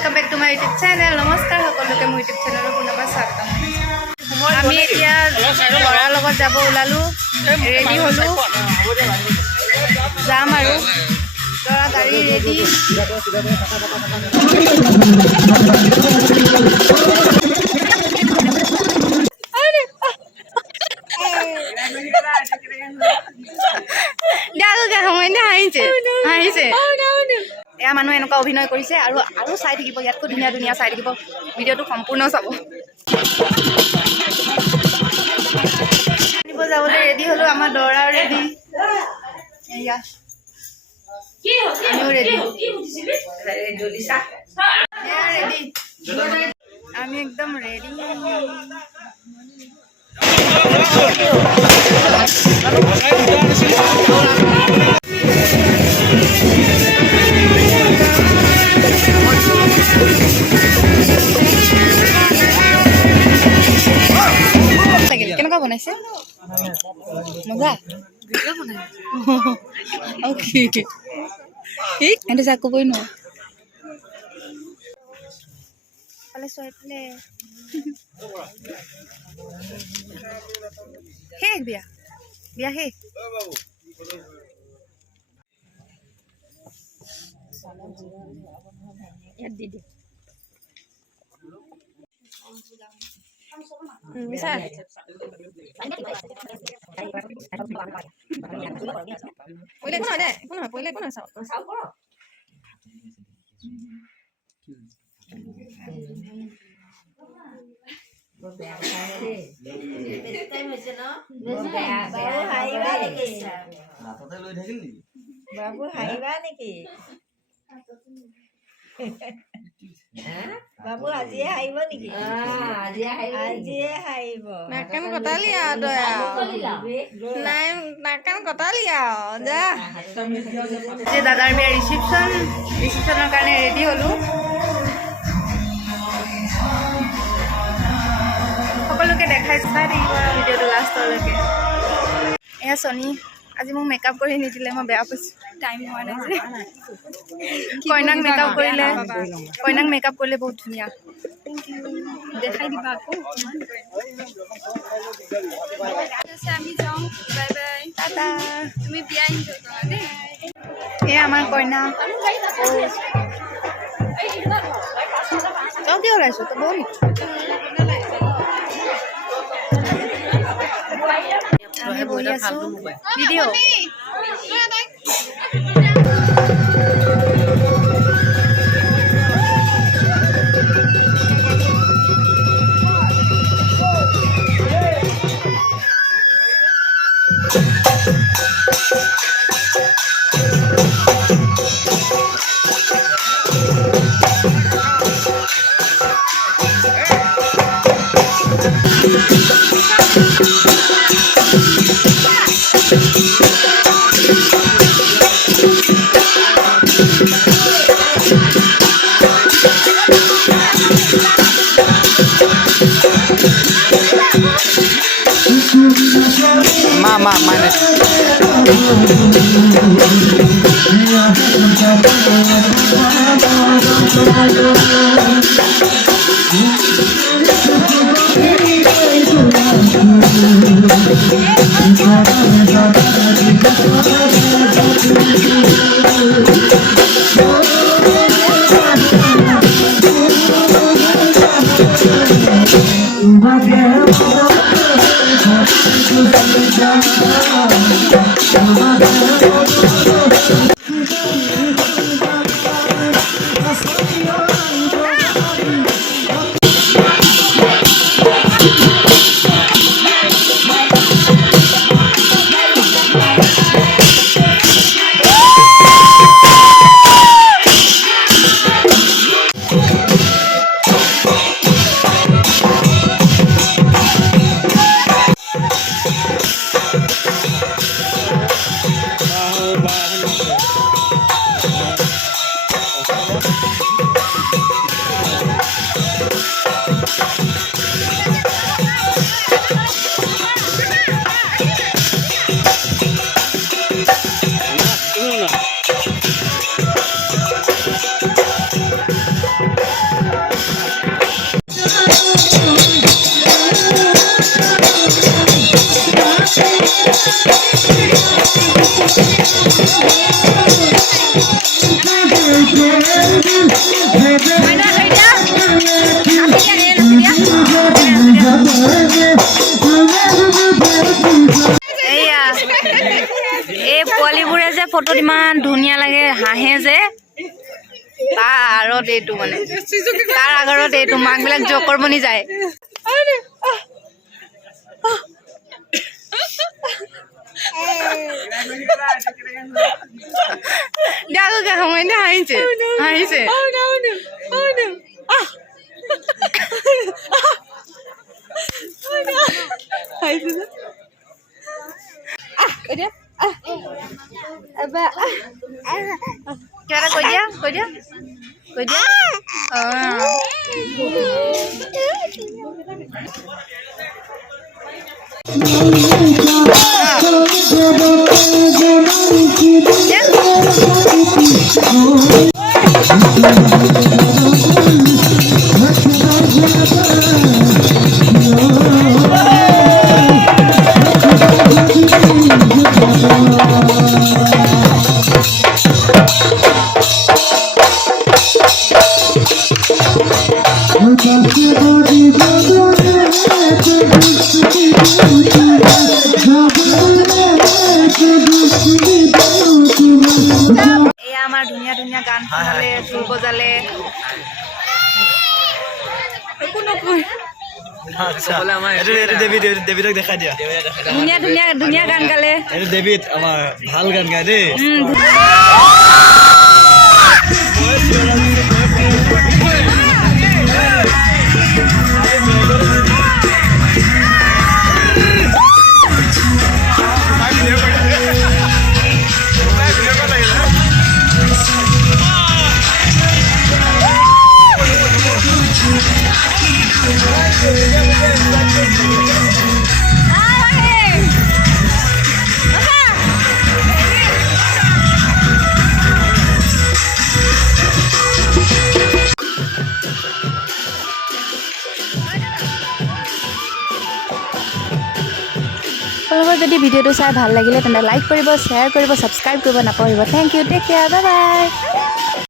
Welcome back to my YouTube channel. नमस्कार सकलोके मोर YouTube channel पुनः स्वागतम। आमी एतिया लरार লগত যাব ওলালো, रेडी हलो, जाम आरो लरा गाड़ी रेडी। এয়া মানুহ এনেকুৱা অভিনয় কৰিছে আৰু আৰু চাই থাকিব, ইয়াতকৈ ধুনীয়া ধুনীয়া চাই থাকিব। ভিডিঅ'টো সম্পূৰ্ণ চাব। আনিব যাবলৈ ৰেডি হ'লো, আমাৰ দৰাও ৰেডি, এয়া আমিও ৰেডি, আমি একদম ৰেডি। কেনেকুৱা বনাইছে? মজা এটো চাক কবই ন পালে চয়ফালে হে বিয়া বিয়া হে দিদি bisa boleh kau ada kau boleh kau nak sao babu haiba niki babu aji haiba niki aji haiba nakan kotali ada ya naim nakan kotali ya ja je dadar biya receptionৰ কাৰণে ৰেডি হলো। সকলোকে দেখাই চাই থাকিব ভিডিঅ'টো লাষ্টলৈকে। এয়া সনি আজি মোক মেকআপ কৰি নিদিলে, মই বেয়া পাইছোঁ, টাইম হোৱা নাই যে। কইনাক মেকআপ কৰিলে বহুত ধুনীয়া, দেখাই দিবা আকৌ। আমি যাওঁ, বাই বাই, টাটা। তুমি বিয়া এনজয় কৰা দেই। এয়া আমাৰ কইনা। তই কি ওলাইছ? তই বল আমি বহি আছো ভিডিঅ' Mama mana? এইয়া এই পোৱালিবোৰে যে ফটোত ইমান ধুনীয়া লাগে হাঁহে যে তাৰ আঁৰত এইটো মানে তাৰ আগৰত এইটো মাকবিলাক জকৰ বনি যায় দেখোগে সময় নে হাঁহিছে হাঁহিছে কিবা এটা কৈ দিয়া কৈ দিয়া কৈ দিয়া এয়া আমাৰ ধুনীয়া ধুনীয়া গান শুনালে ঢোল বজালে একো নকয় দেৱীক দেখাই দিয়া ধুনীয়া ধুনীয়া ধুনীয়া গান গালে এইটো দেৱীত আমাৰ ভাল গান গায় দেই আপোনালোকৰ যদি ভিডিঅ'টো চাই ভাল লাগিলে তেন্তে লাইক কৰিব শ্বেয়াৰ কৰিব ছাবস্ক্ৰাইব কৰিব নাপাহৰিব thank you take care bye by